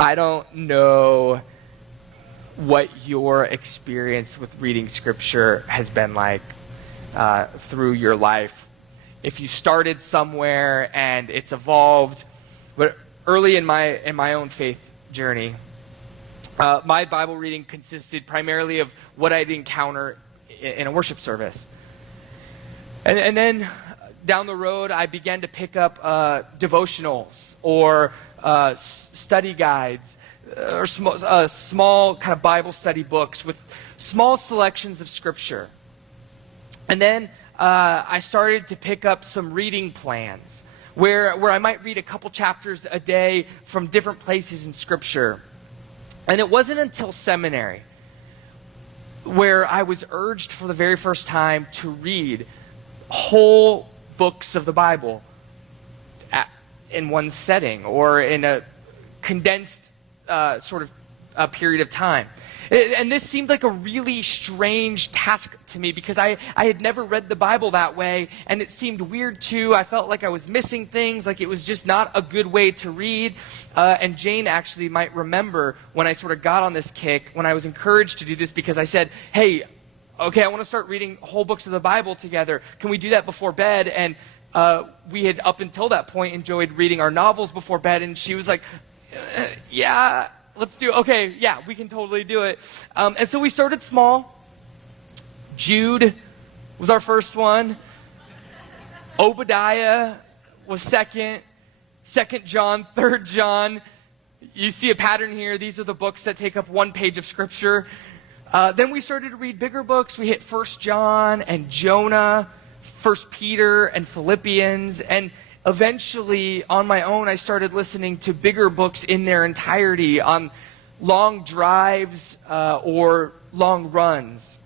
I don't know what your experience with reading Scripture has been like through your life. If you started somewhere and it's evolved, but early in my own faith journey, my Bible reading consisted primarily of what I'd encounter in a worship service. And then down the road, I began to pick up devotionals or study guides or small kind of Bible study books with small selections of Scripture. And then I started to pick up some reading plans where I might read a couple chapters a day from different places in Scripture. And it wasn't until seminary where I was urged for the very first time to read whole books of the Bible in one setting or in a condensed sort of a period of time. And this seemed like a really strange task to me because I had never read the Bible that way, and it seemed weird too. I felt like I was missing things, like it was just not a good way to read. And Jane actually might remember when I sort of got on this kick, when I was encouraged to do this because I said, hey, okay, I want to start reading whole books of the Bible together. Can we do that before bed? And we had up until that point enjoyed reading our novels before bed, and she was like, yeah, let's do it. Okay, yeah, we can totally do it. And so we started small. Jude was our first one. Obadiah was second. 2 John, 3 John. You see a pattern here. These are the books that take up one page of Scripture. Then we started to read bigger books. We hit 1 John and Jonah, 1 Peter and Philippians. And eventually, on my own, I started listening to bigger books in their entirety on long drives or long runs.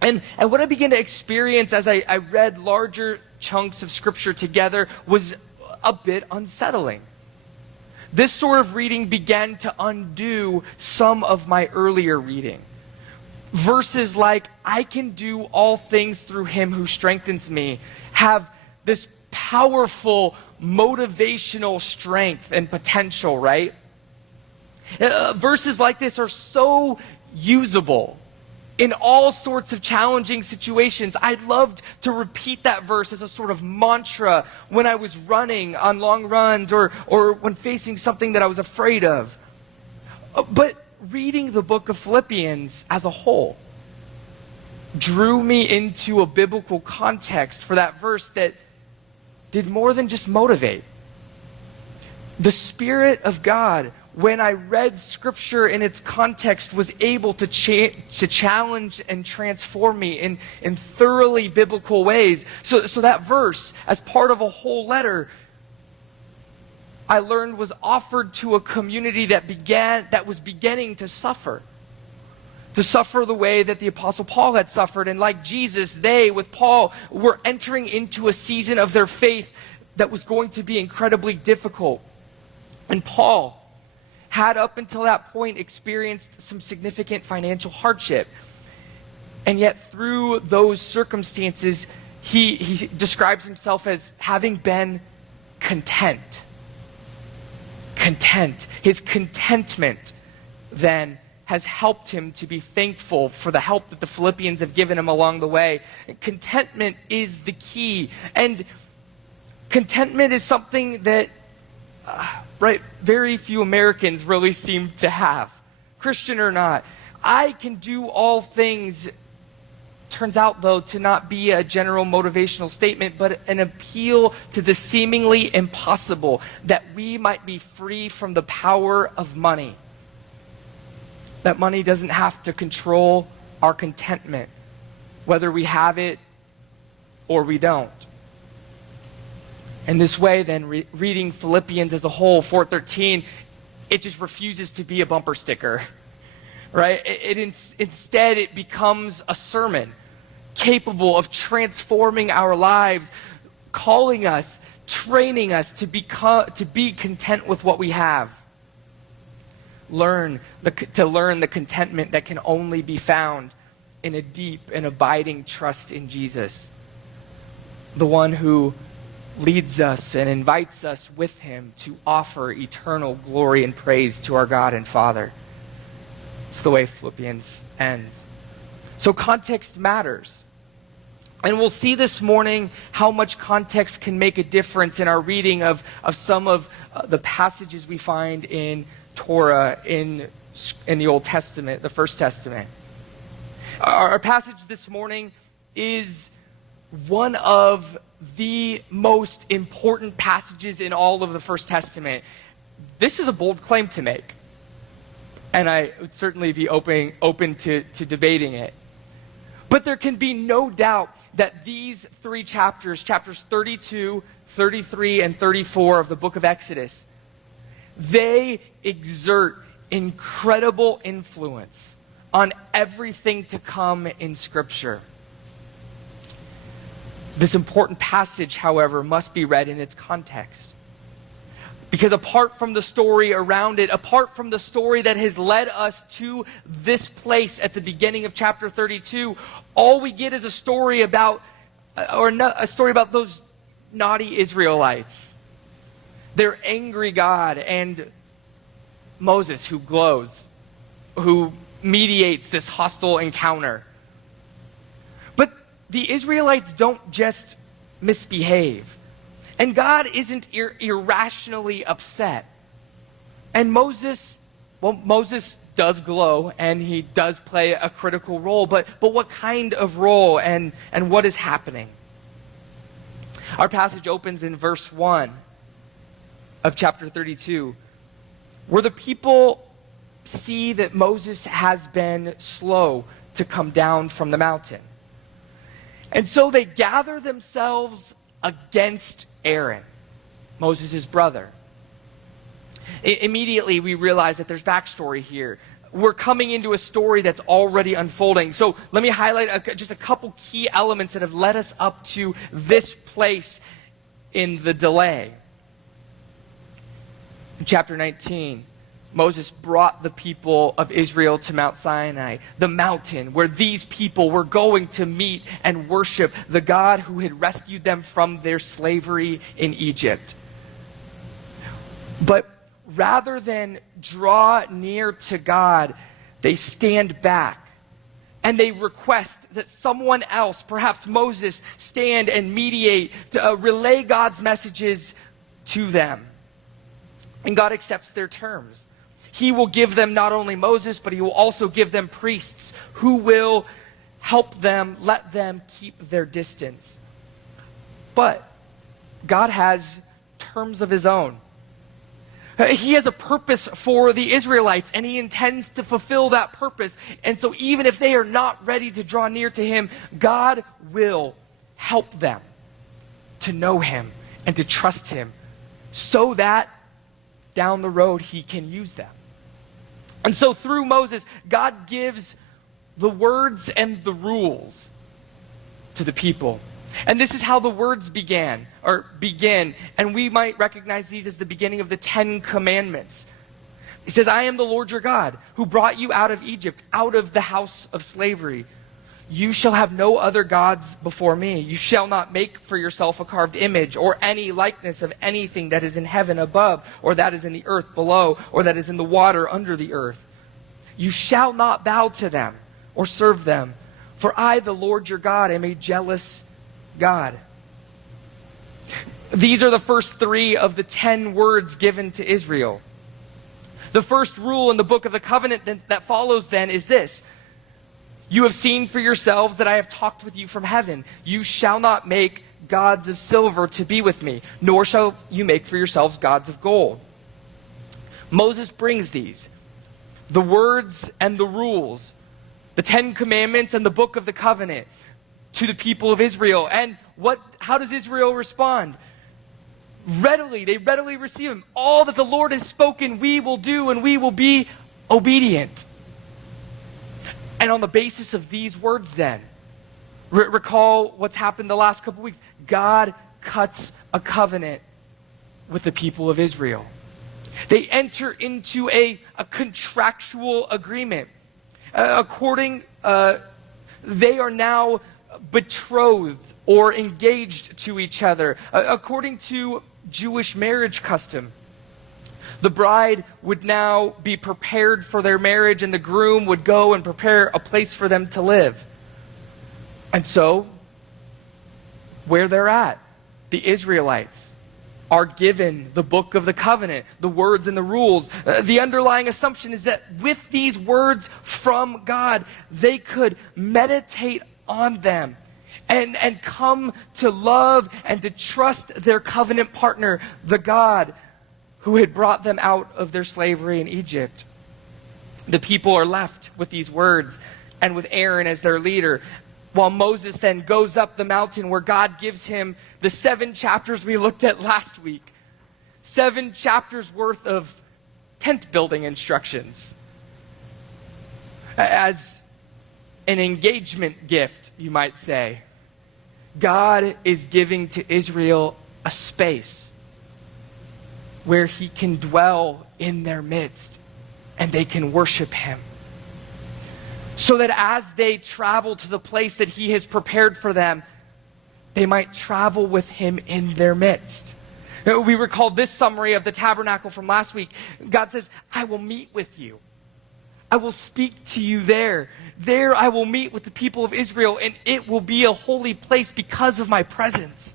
And what I began to experience as I read larger chunks of Scripture together was a bit unsettling. This sort of reading began to undo some of my earlier reading. Verses like, I can do all things through him who strengthens me, have this powerful motivational strength and potential, right? Verses like this are so usable in all sorts of challenging situations. I loved to repeat that verse as a sort of mantra when I was running on long runs or when facing something that I was afraid of. But reading the book of Philippians as a whole drew me into a biblical context for that verse that did more than just motivate. The Spirit of God, when I read Scripture in its context, was able to challenge and transform me in thoroughly biblical ways. So that verse, as part of a whole letter, I learned was offered to a community that was beginning to suffer the way that the Apostle Paul had suffered. And like Jesus, they, with Paul, were entering into a season of their faith that was going to be incredibly difficult. And Paul had up until that point experienced some significant financial hardship. And yet through those circumstances, he describes himself as having been content. Content. His contentment then has helped him to be thankful for the help that the Philippians have given him along the way. Contentment is the key. And contentment is something that very few Americans really seem to have, Christian or not. I can do all things turns out, though, to not be a general motivational statement, but an appeal to the seemingly impossible, that we might be free from the power of money. That money doesn't have to control our contentment, whether we have it or we don't. In this way, then, reading Philippians as a whole, 4:13, it just refuses to be a bumper sticker, right? Instead, it becomes a sermon capable of transforming our lives, calling us, training us to be content with what we have. To learn the contentment that can only be found in a deep and abiding trust in Jesus, the one who leads us and invites us with him to offer eternal glory and praise to our God and Father. It's the way Philippians ends. So context matters. And we'll see this morning how much context can make a difference in our reading of some of the passages we find in Torah in the Old Testament, the First Testament. Our passage this morning is one of the most important passages in all of the First Testament. This is a bold claim to make, and I would certainly be open to debating it. But there can be no doubt that these three chapters, chapters 32, 33, and 34 of the book of Exodus, they exert incredible influence on everything to come in Scripture. This important passage, however, must be read in its context. Because apart from the story around it, apart from the story that has led us to this place at the beginning of chapter 32, all we get is a story about those naughty Israelites, their angry God, and Moses who glows, who mediates this hostile encounter. But the Israelites don't just misbehave. And God isn't irrationally upset. And Moses does glow, and he does play a critical role. But what kind of role, and what is happening? Our passage opens in verse 1 of chapter 32, where the people see that Moses has been slow to come down from the mountain. And so they gather themselves against Aaron, Moses' brother. Immediately we realize that there's backstory here. We're coming into a story that's already unfolding. So let me highlight just a couple key elements that have led us up to this place in the delay. In chapter 19, Moses brought the people of Israel to Mount Sinai, the mountain where these people were going to meet and worship the God who had rescued them from their slavery in Egypt. But rather than draw near to God, they stand back and they request that someone else, perhaps Moses, stand and mediate, to relay God's messages to them. And God accepts their terms. He will give them not only Moses, but he will also give them priests who will help them, let them keep their distance. But God has terms of his own. He has a purpose for the Israelites, and he intends to fulfill that purpose. And so even if they are not ready to draw near to him, God will help them to know him and to trust him, so that down the road he can use them. And so through Moses, God gives the words and the rules to the people. And this is how the words begin. And we might recognize these as the beginning of the 10 Commandments. He says, I am the Lord your God, who brought you out of Egypt, out of the house of slavery. You shall have no other gods before me. You shall not make for yourself a carved image or any likeness of anything that is in heaven above, or that is in the earth below, or that is in the water under the earth. You shall not bow to them or serve them, for I, the Lord your God, am a jealous God. These are the first 3 of the 10 words given to Israel. The first rule in the book of the covenant that follows then is this: you have seen for yourselves that I have talked with you from heaven. You shall not make gods of silver to be with me, nor shall you make for yourselves gods of gold. Moses brings these, the words and the rules, the 10 Commandments and the book of the covenant, to the people of Israel. And how does Israel respond? They readily receive him. All that the Lord has spoken, we will do, and we will be obedient. And on the basis of these words then, recall what's happened the last couple weeks. God cuts a covenant with the people of Israel. They enter into a contractual agreement. They are now betrothed or engaged to each other. According to Jewish marriage custom, the bride would now be prepared for their marriage, and the groom would go and prepare a place for them to live. And so, where they're at, the Israelites are given the book of the covenant, the words and the rules. The underlying assumption is that with these words from God, they could meditate on them and come to love and to trust their covenant partner, the God who had brought them out of their slavery in Egypt. The people are left with these words and with Aaron as their leader, while Moses then goes up the mountain where God gives him the 7 chapters we looked at last week. 7 chapters worth of tent building instructions. As an engagement gift, you might say, God is giving to Israel a space where he can dwell in their midst and they can worship him. So that as they travel to the place that he has prepared for them, they might travel with him in their midst. We recall this summary of the tabernacle from last week. God says, I will meet with you. I will speak to you there. There I will meet with the people of Israel, and it will be a holy place because of my presence.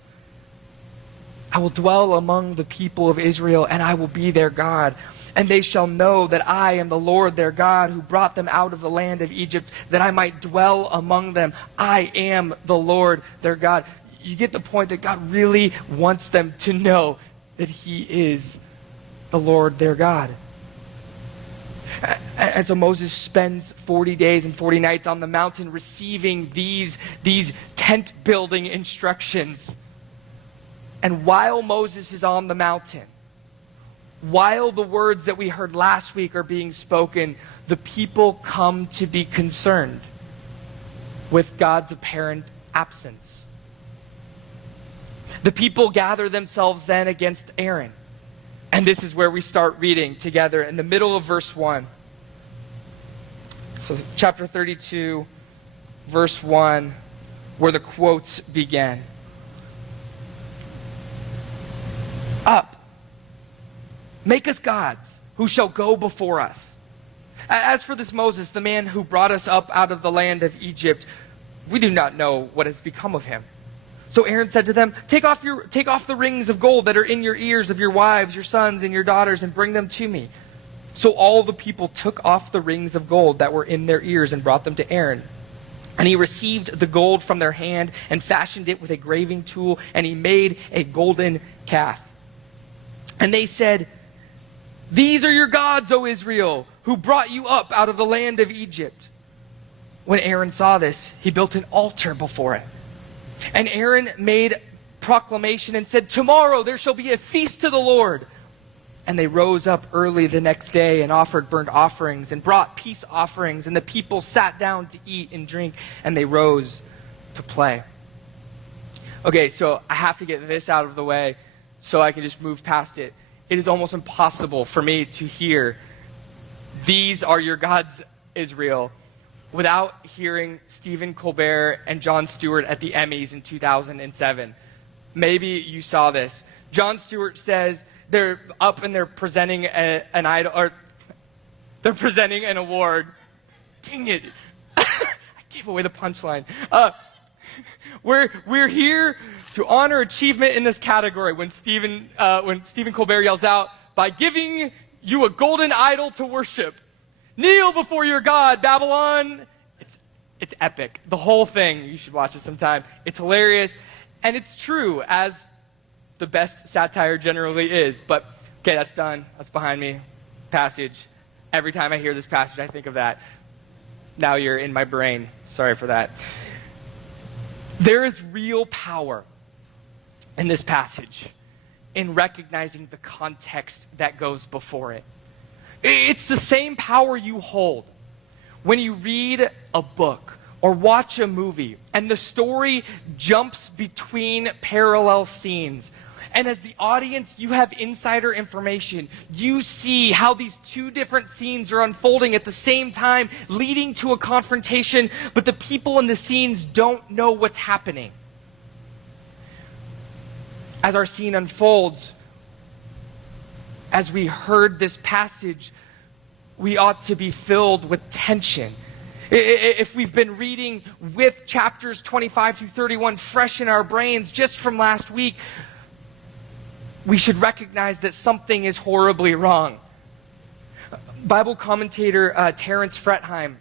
I will dwell among the people of Israel, and I will be their God. And they shall know that I am the Lord their God, who brought them out of the land of Egypt, that I might dwell among them. I am the Lord their God. You get the point that God really wants them to know that he is the Lord their God. And so Moses spends 40 days and 40 nights on the mountain receiving these tent building instructions. And while Moses is on the mountain, while the words that we heard last week are being spoken, the people come to be concerned with God's apparent absence. The people gather themselves then against Aaron. And this is where we start reading together in the middle of verse 1. So chapter 32, verse 1, where the quotes begin. Up, make us gods who shall go before us. As for this Moses, the man who brought us up out of the land of Egypt, we do not know what has become of him. So Aaron said to them, take off the rings of gold that are in your ears of your wives, your sons, and your daughters, and bring them to me. So all the people took off the rings of gold that were in their ears and brought them to Aaron. And he received the gold from their hand and fashioned it with a graving tool, and he made a golden calf. And they said, these are your gods, O Israel, who brought you up out of the land of Egypt. When Aaron saw this, he built an altar before it. And Aaron made proclamation and said, tomorrow there shall be a feast to the Lord. And they rose up early the next day and offered burnt offerings and brought peace offerings. And the people sat down to eat and drink, and they rose to play. Okay, so I have to get this out of the way so I can just move past it. It is almost impossible for me to hear, these are your gods, Israel, without hearing Stephen Colbert and Jon Stewart at the Emmys in 2007. Maybe you saw this. Jon Stewart says they're up and they're presenting an idol, or they're presenting an award. Dang it. I gave away the punchline. We're here to honor achievement in this category when Stephen Colbert yells out, by giving you a golden idol to worship. Kneel before your God, Babylon. It's epic. The whole thing, you should watch it sometime. It's hilarious, and it's true, as the best satire generally is. But, okay, that's done. That's behind me. Passage. Every time I hear this passage, I think of that. Now you're in my brain. Sorry for that. There is real power in this passage in recognizing the context that goes before it. It's the same power you hold when you read a book or watch a movie and the story jumps between parallel scenes. And as the audience, you have insider information. You see how these two different scenes are unfolding at the same time, leading to a confrontation, but the people in the scenes don't know what's happening. as our scene unfolds, as we heard this passage, we ought to be filled with tension. If we've been reading with chapters 25 through 31 fresh in our brains just from last week, we should recognize that something is horribly wrong. Bible commentator Terence Fretheim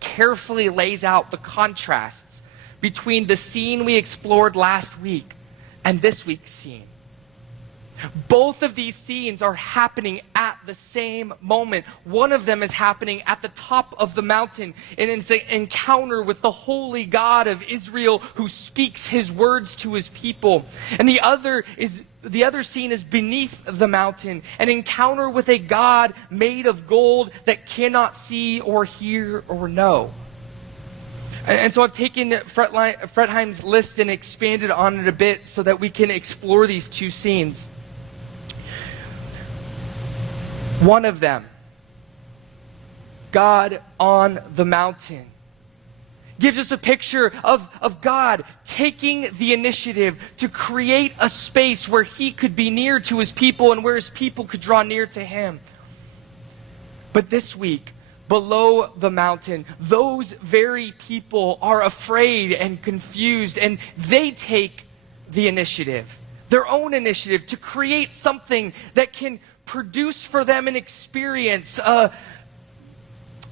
carefully lays out the contrasts between the scene we explored last week and this week's scene. Both of these scenes are happening at the same moment. One of them is happening at the top of the mountain, and it's an encounter with the holy God of Israel who speaks his words to his people. And the other scene is beneath the mountain, an encounter with a God made of gold that cannot see or hear or know. And so I've taken Fretheim's list and expanded on it a bit so that we can explore these two scenes. One of them, God on the mountain, gives us a picture of God taking the initiative to create a space where he could be near to his people and where his people could draw near to him. But this week, below the mountain, those very people are afraid and confused, and they take the initiative, their own initiative, to create something that can produce for them an experience,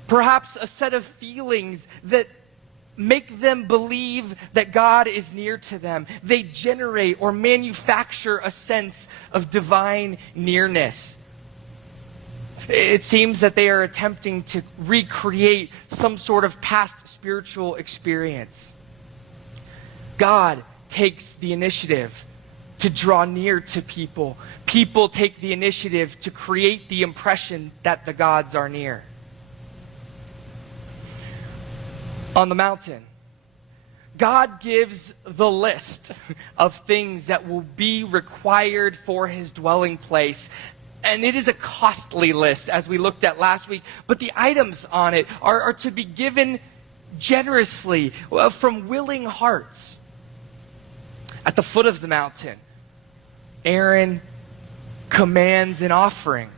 perhaps a set of feelings that make them believe that God is near to them. They generate or manufacture a sense of divine nearness. It seems that they are attempting to recreate some sort of past spiritual experience. God takes the initiative to draw near to people. People take the initiative to create the impression that the gods are near. On the mountain, God gives the list of things that will be required for his dwelling place. And it is a costly list, as we looked at last week. But the items on it are to be given generously from willing hearts. At the foot of the mountain, Aaron commands an offering.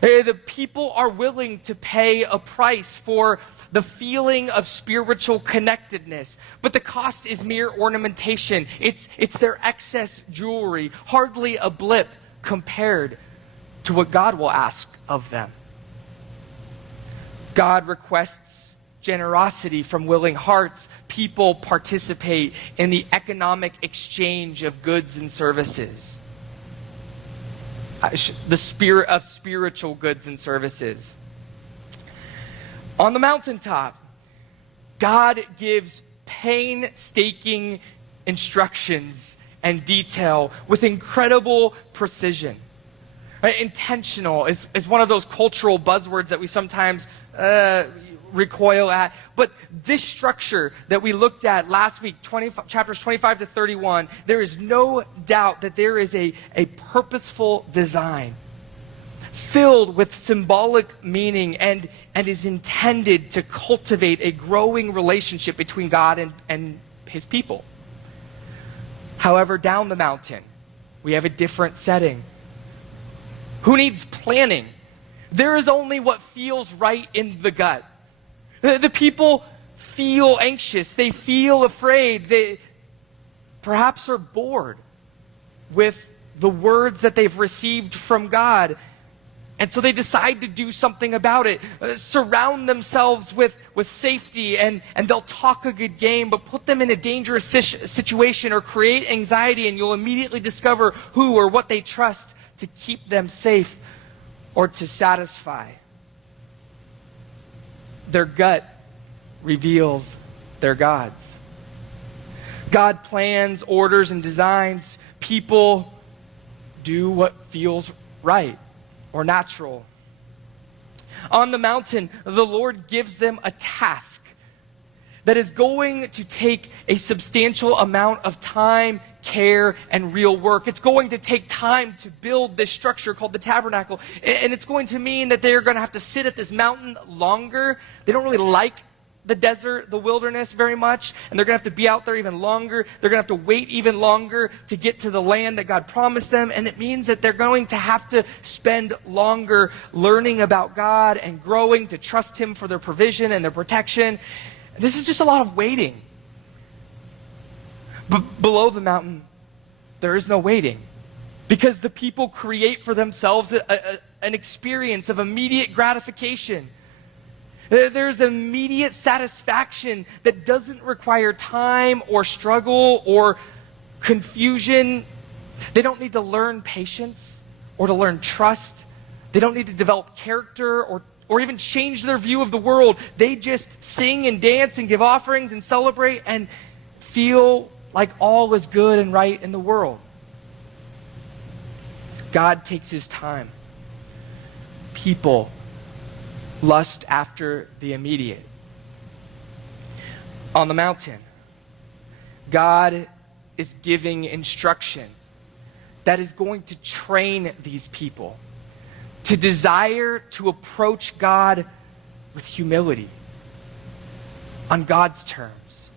The people are willing to pay a price for the feeling of spiritual connectedness. But the cost is mere ornamentation. It's their excess jewelry, hardly a blip compared to what God will ask of them. God requests generosity from willing hearts. People participate in the economic exchange of goods and services. The spirit of spiritual goods and services. On the mountaintop, God gives painstaking instructions and detail with incredible precision. Right? Intentional is one of those cultural buzzwords that we sometimes recoil at. But this structure that we looked at last week, chapters 25 to 31, there is no doubt that there is a purposeful design filled with symbolic meaning and is intended to cultivate a growing relationship between God and his people. However, down the mountain, we have a different setting. Who needs planning? There is only what feels right in the gut. The people feel anxious. They feel afraid. They perhaps are bored with the words that they've received from God. And so they decide to do something about it. Surround themselves with safety, and they'll talk a good game, but put them in a dangerous situation or create anxiety, and you'll immediately discover who or what they trust to keep them safe or to satisfy. Their gut reveals their gods. God plans, orders, and designs. People do what feels right or natural. On the mountain, the Lord gives them a task that is going to take a substantial amount of time, care, and real work. It's going to take time to build this structure called the tabernacle. And it's going to mean that they're going to have to sit at this mountain longer. They don't really like the desert, the wilderness very much, and they're going to have to be out there even longer. They're going to have to wait even longer to get to the land that God promised them, and it means that they're going to have to spend longer learning about God and growing to trust Him for their provision and their protection. This is just a lot of waiting. But below the mountain, there is no waiting, because the people create for themselves an experience of immediate gratification. There's immediate satisfaction that doesn't require time or struggle or confusion. They don't need to learn patience or to learn trust. They don't need to develop character or even change their view of the world. They just sing and dance and give offerings and celebrate and feel like all is good and right in the world. God takes His time. People lust after the immediate. On the mountain, God is giving instruction that is going to train these people to desire to approach God with humility, on God's terms,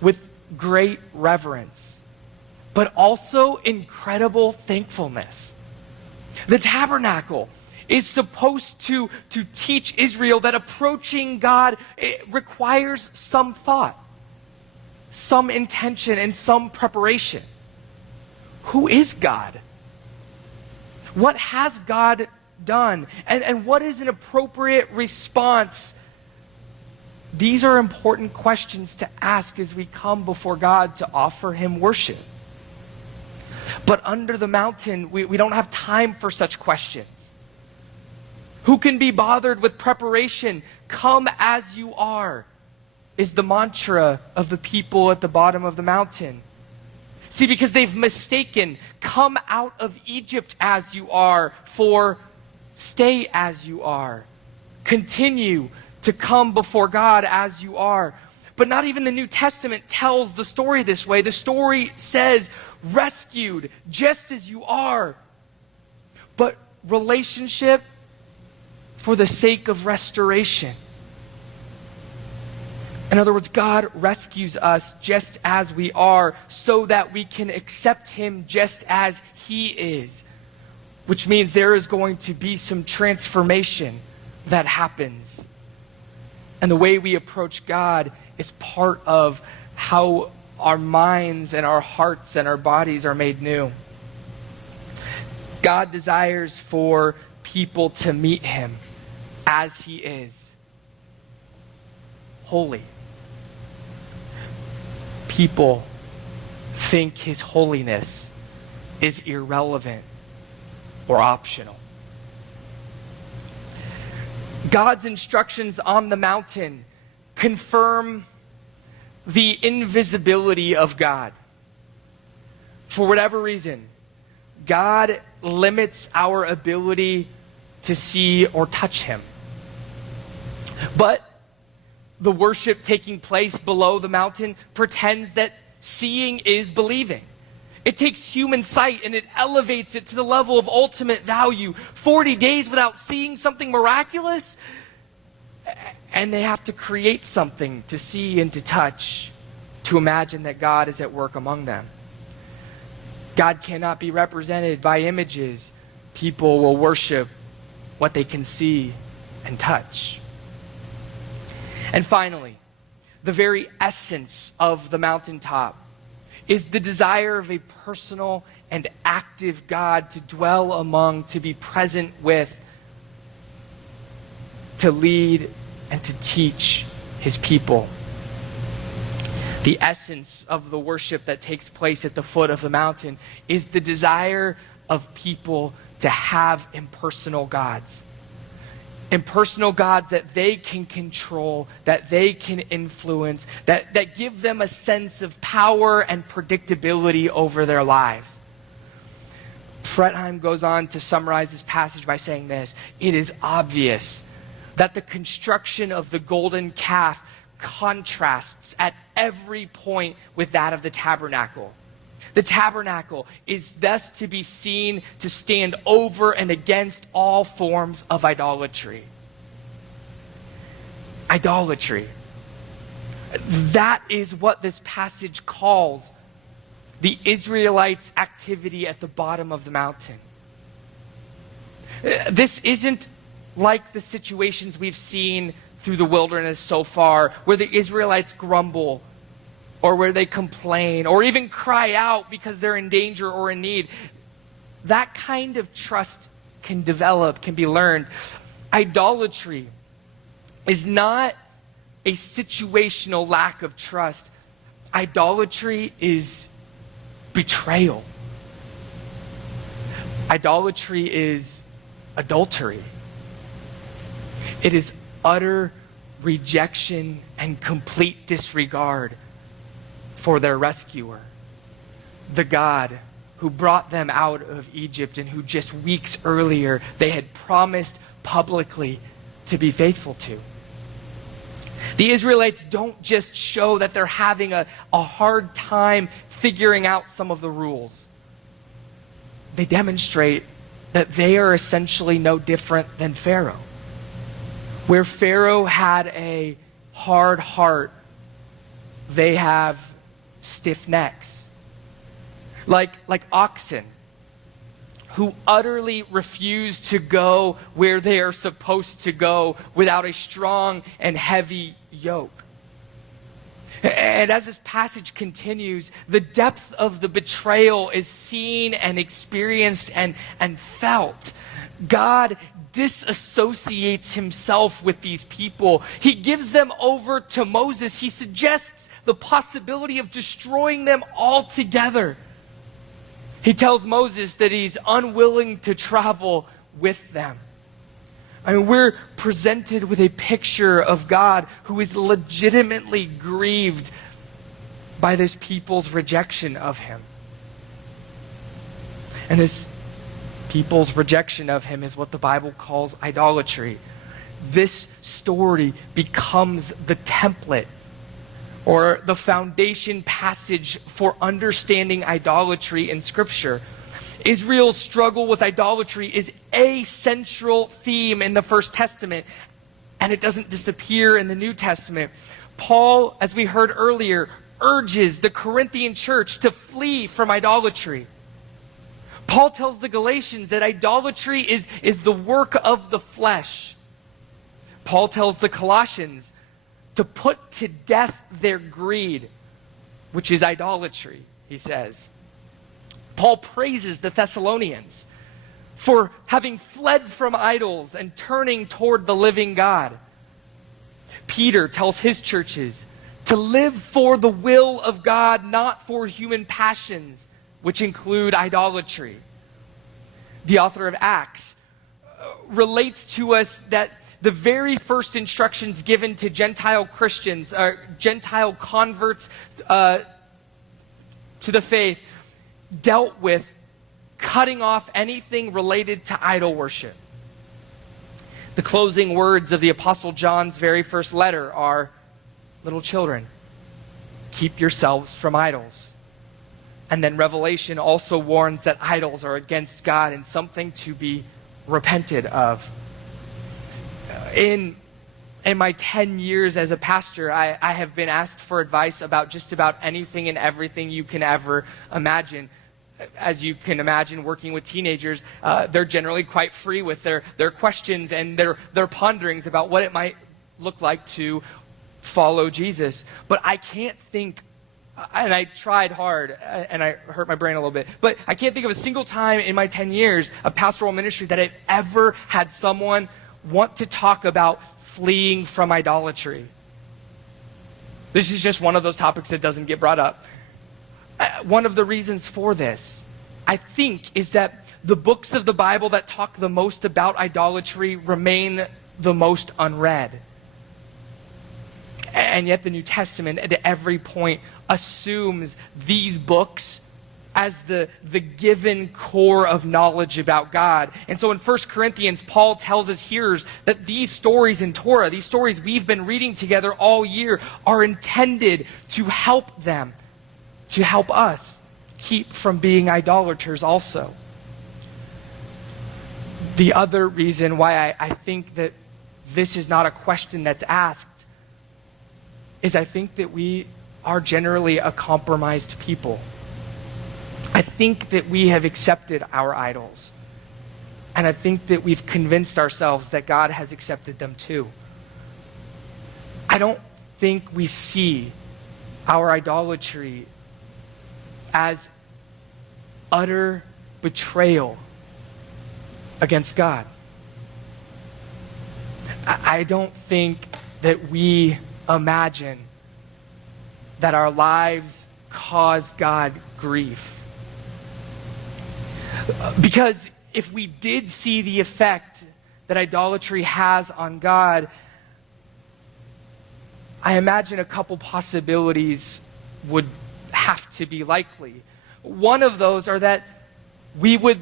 with great reverence, but also incredible thankfulness. The tabernacle is supposed to teach Israel that approaching God, it requires some thought, some intention, and some preparation. Who is God? What has God done? And what is an appropriate response? These are important questions to ask as we come before God to offer Him worship. But under the mountain, we don't have time for such questions. Who can be bothered with preparation? Come as you are, is the mantra of the people at the bottom of the mountain. See, because they've mistaken come out of Egypt as you are for stay as you are. Continue to come before God as you are. But not even the New Testament tells the story this way. The story says rescued just as you are. But relationship for the sake of restoration. In other words, God rescues us just as we are so that we can accept Him just as He is. Which means there is going to be some transformation that happens. And the way we approach God is part of how our minds and our hearts and our bodies are made new. God desires for people to meet Him as He is, holy. People think His holiness is irrelevant or optional. God's instructions on the mountain confirm the invisibility of God. For whatever reason, God limits our ability to see or touch Him. But the worship taking place below the mountain pretends that seeing is believing. It takes human sight and it elevates it to the level of ultimate value. 40 days without seeing something miraculous, and they have to create something to see and to touch to imagine that God is at work among them. God cannot be represented by images. People will worship what they can see and touch. And finally, the very essence of the mountaintop is the desire of a personal and active God to dwell among, to be present with, to lead and to teach His people. The essence of the worship that takes place at the foot of the mountain is the desire of people to have impersonal gods. Impersonal gods that they can control, that they can influence, that give them a sense of power and predictability over their lives. Fretheim goes on to summarize this passage by saying this: it is obvious that the construction of the golden calf contrasts at every point with that of the tabernacle. The tabernacle is thus to be seen to stand over and against all forms of idolatry. Idolatry. That is what this passage calls the Israelites' activity at the bottom of the mountain. This isn't like the situations we've seen through the wilderness so far, where the Israelites grumble, or where they complain, or even cry out because they're in danger or in need. That kind of trust can develop, can be learned. Idolatry is not a situational lack of trust. Idolatry is betrayal. Idolatry is adultery. It is utter rejection and complete disregard for their rescuer, the God who brought them out of Egypt and who just weeks earlier they had promised publicly to be faithful to. The Israelites don't just show that they're having a hard time figuring out some of the rules. They demonstrate that they are essentially no different than Pharaoh. Where Pharaoh had a hard heart, they have stiff necks. Like oxen who utterly refuse to go where they are supposed to go without a strong and heavy yoke. And as this passage continues, the depth of the betrayal is seen and experienced and felt. God disassociates himself with these people. He gives them over to Moses. He suggests the possibility of destroying them altogether. He tells Moses that he's unwilling to travel with them. I mean, we're presented with a picture of God who is legitimately grieved by this people's rejection of him. And this people's rejection of him is what the Bible calls idolatry. This story becomes the template or the foundation passage for understanding idolatry in Scripture. Israel's struggle with idolatry is a central theme in the First Testament, and it doesn't disappear in the New Testament. Paul, as we heard earlier, urges the Corinthian church to flee from idolatry. Paul tells the Galatians that idolatry is the work of the flesh. Paul tells the Colossians to put to death their greed, which is idolatry, he says. Paul praises the Thessalonians for having fled from idols and turning toward the living God. Peter tells his churches to live for the will of God, not for human passions, which include idolatry. The author of Acts relates to us that the very first instructions given to Gentile Christians, Gentile converts to the faith, dealt with cutting off anything related to idol worship. The closing words of the Apostle John's very first letter are, "Little children, keep yourselves from idols." And then Revelation also warns that idols are against God and something to be repented of. In my 10 years as a pastor, I have been asked for advice about just about anything and everything you can ever imagine. As you can imagine, working with teenagers, they're generally quite free with their questions and their ponderings about what it might look like to follow Jesus. But I can't think, and I tried hard, and I hurt my brain a little bit, but I can't think of a single time in my 10 years of pastoral ministry that I've ever had someone want to talk about fleeing from idolatry. This is just one of those topics that doesn't get brought up. One of the reasons for this, I think, is that the books of the Bible that talk the most about idolatry remain the most unread. And yet the New Testament at every point assumes these books as the given core of knowledge about God. And so in 1 Corinthians, Paul tells his hearers that these stories in Torah, these stories we've been reading together all year, are intended to help them, to help us keep from being idolaters also. The other reason why I think that this is not a question that's asked is I think that we are generally a compromised people. I think that we have accepted our idols. And I think that we've convinced ourselves that God has accepted them too. I don't think we see our idolatry as utter betrayal against God. I don't think that we imagine that our lives cause God grief. Because if we did see the effect that idolatry has on God, I imagine a couple possibilities would have to be likely. One of those are that we would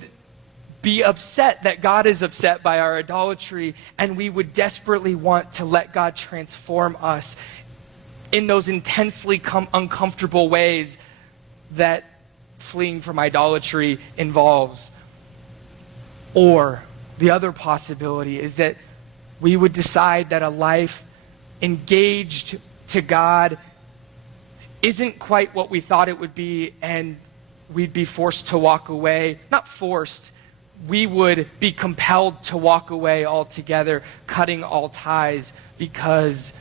be upset that God is upset by our idolatry, and we would desperately want to let God transform us in those intensely uncomfortable ways that fleeing from idolatry involves. Or the other possibility is that we would decide that a life engaged to God isn't quite what we thought it would be, and we'd be forced to walk away. Not forced, we would be compelled to walk away altogether, cutting all ties, because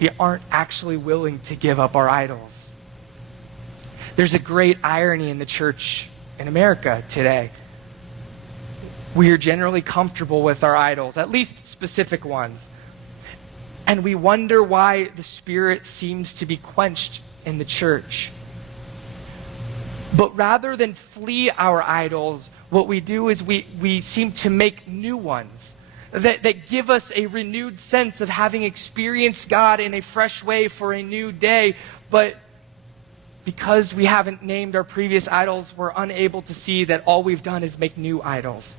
we aren't actually willing to give up our idols. There's a great irony in the church in America today. We are generally comfortable with our idols, at least specific ones. And we wonder why the Spirit seems to be quenched in the church. But rather than flee our idols, what we do is we seem to make new ones that give us a renewed sense of having experienced God in a fresh way for a new day. But because we haven't named our previous idols, we're unable to see that all we've done is make new idols.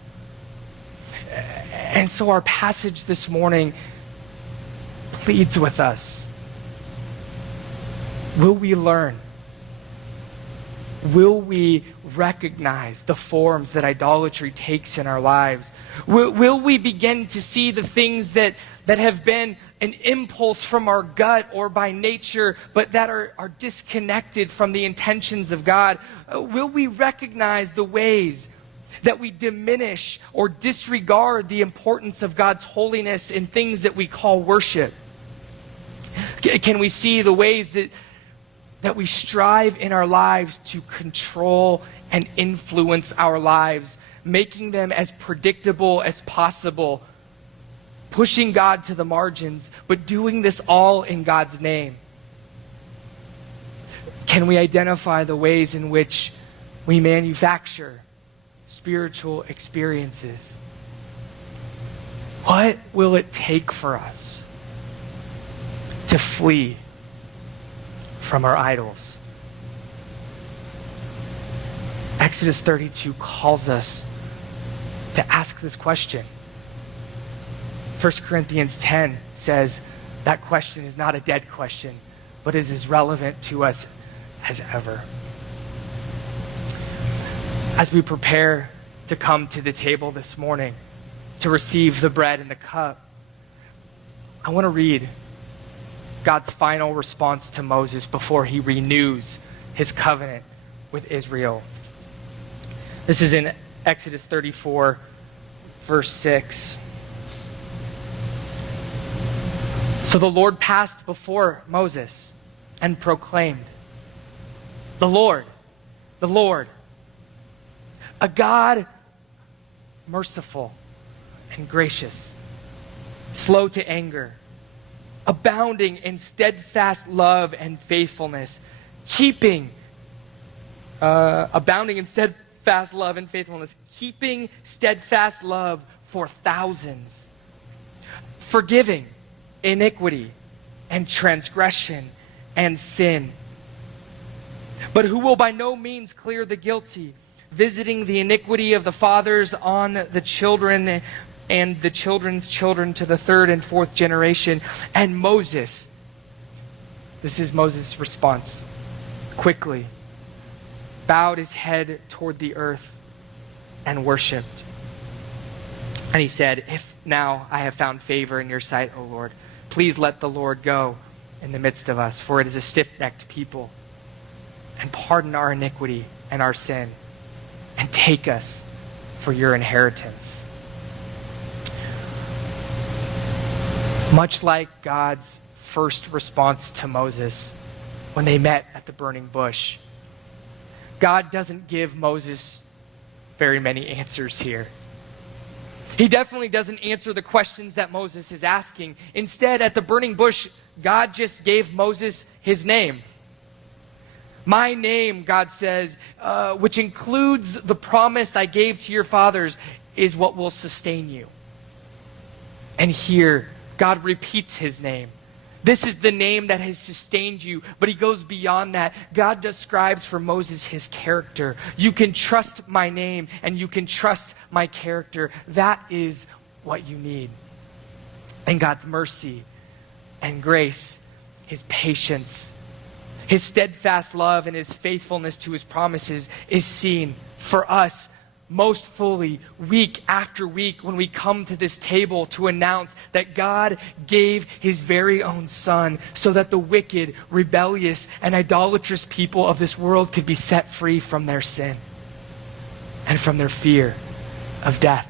And so our passage this morning pleads with us. Will we learn? Will we recognize the forms that idolatry takes in our lives? Will we begin to see the things that have been an impulse from our gut or by nature, but that are disconnected from the intentions of God? Will we recognize the ways that we diminish or disregard the importance of God's holiness in things that we call worship? Can we see the ways that we strive in our lives to control and influence our lives, making them as predictable as possible, pushing God to the margins, but doing this all in God's name? Can we identify the ways in which we manufacture spiritual experiences? What will it take for us to flee from our idols? Exodus 32 calls us to ask this question. 1 Corinthians 10 says that question is not a dead question, but is as relevant to us as ever. As we prepare to come to the table this morning to receive the bread and the cup, I want to read God's final response to Moses before he renews his covenant with Israel. This is in Exodus 34, verse 6. So the Lord passed before Moses and proclaimed, the Lord, a God merciful and gracious, slow to anger, abounding in steadfast love and faithfulness, keeping steadfast love for thousands, forgiving iniquity and transgression and sin, but who will by no means clear the guilty, visiting the iniquity of the fathers on the children and the children's children to the third and fourth generation. And Moses, this is Moses' response, quickly bowed his head toward the earth and worshipped. And he said, if now I have found favor in your sight, O Lord, please let the Lord go, in the midst of us, for it is a stiff-necked people. And pardon our iniquity and our sin, and take us for your inheritance. Much like God's first response to Moses when they met at the burning bush, God doesn't give Moses very many answers here. He definitely doesn't answer the questions that Moses is asking. Instead, at the burning bush, God just gave Moses his name. My name, God says, which includes the promise I gave to your fathers, is what will sustain you. And here, God repeats his name. This is the name that has sustained you, but he goes beyond that. God describes for Moses his character. You can trust my name and you can trust my character. That is what you need. And God's mercy and grace, his patience, his steadfast love, and his faithfulness to his promises is seen for us most fully week after week when we come to this table to announce that God gave his very own son so that the wicked, rebellious, and idolatrous people of this world could be set free from their sin and from their fear of death.